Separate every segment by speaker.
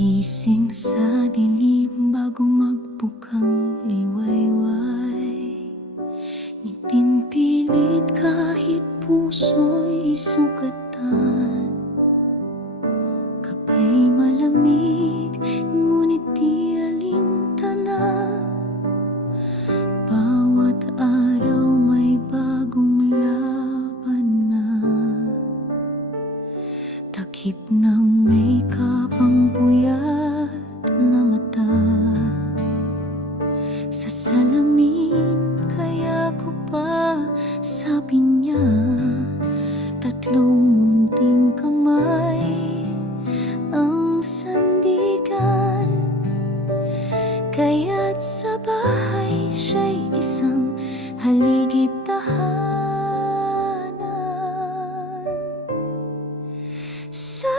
Speaker 1: Gising sa dilim bago magbukang liwayway. Ngitin pilit kahit puso'y sugatan. Kapay malamig, ngunit di alintana. Bawat araw may bagong laban na. Takip ng may kapang puyat Sa salamin kaya ko pa sabi niya Tatlong munting kamay ang sandigan. Kaya't sa bahay siya'y isang haligid tahanan sa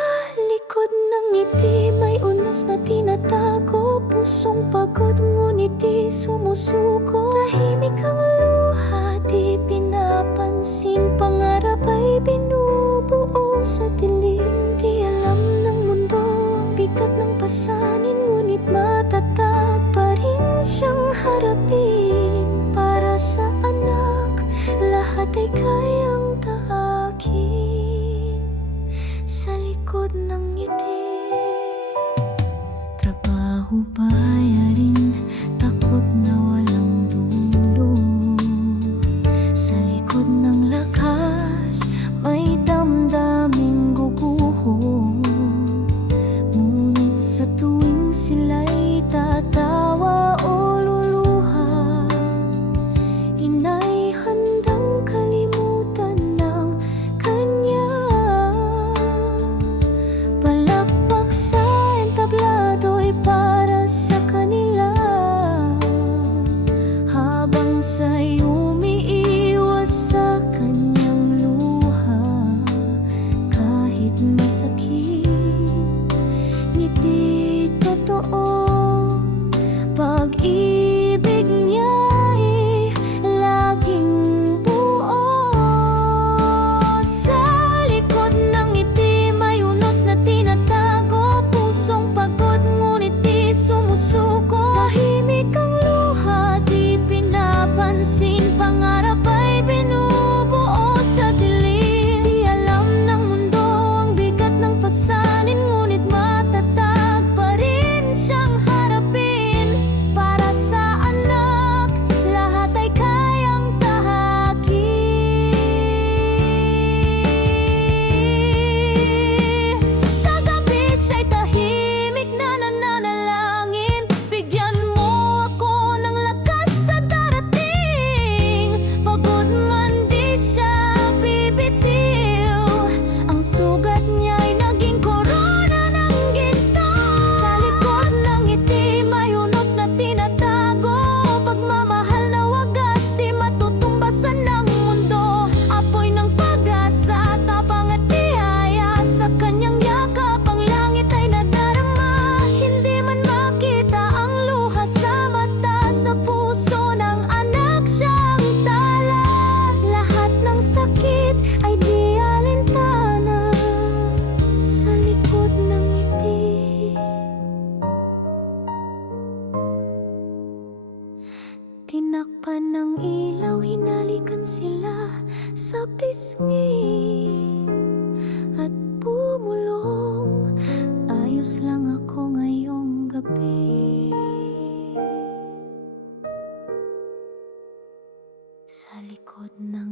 Speaker 1: likod ng ngiti may unos na tinatago Pusong pagod ngunit di sumusuko. Tahimik ang luha di pinapansin. Pangarap ay binubuo sa dilim. Di alam ng mundo ang bigat ng pasanin Ngunit matatag pa rin siyang harapin. Para sa anak lahat ay kayang tahakin. Sa likod ng ngiti violin ng ilaw, hinalikan sila sa pisngi. At bumulong, ayos lang ako ngayong gabi. Sa likod ng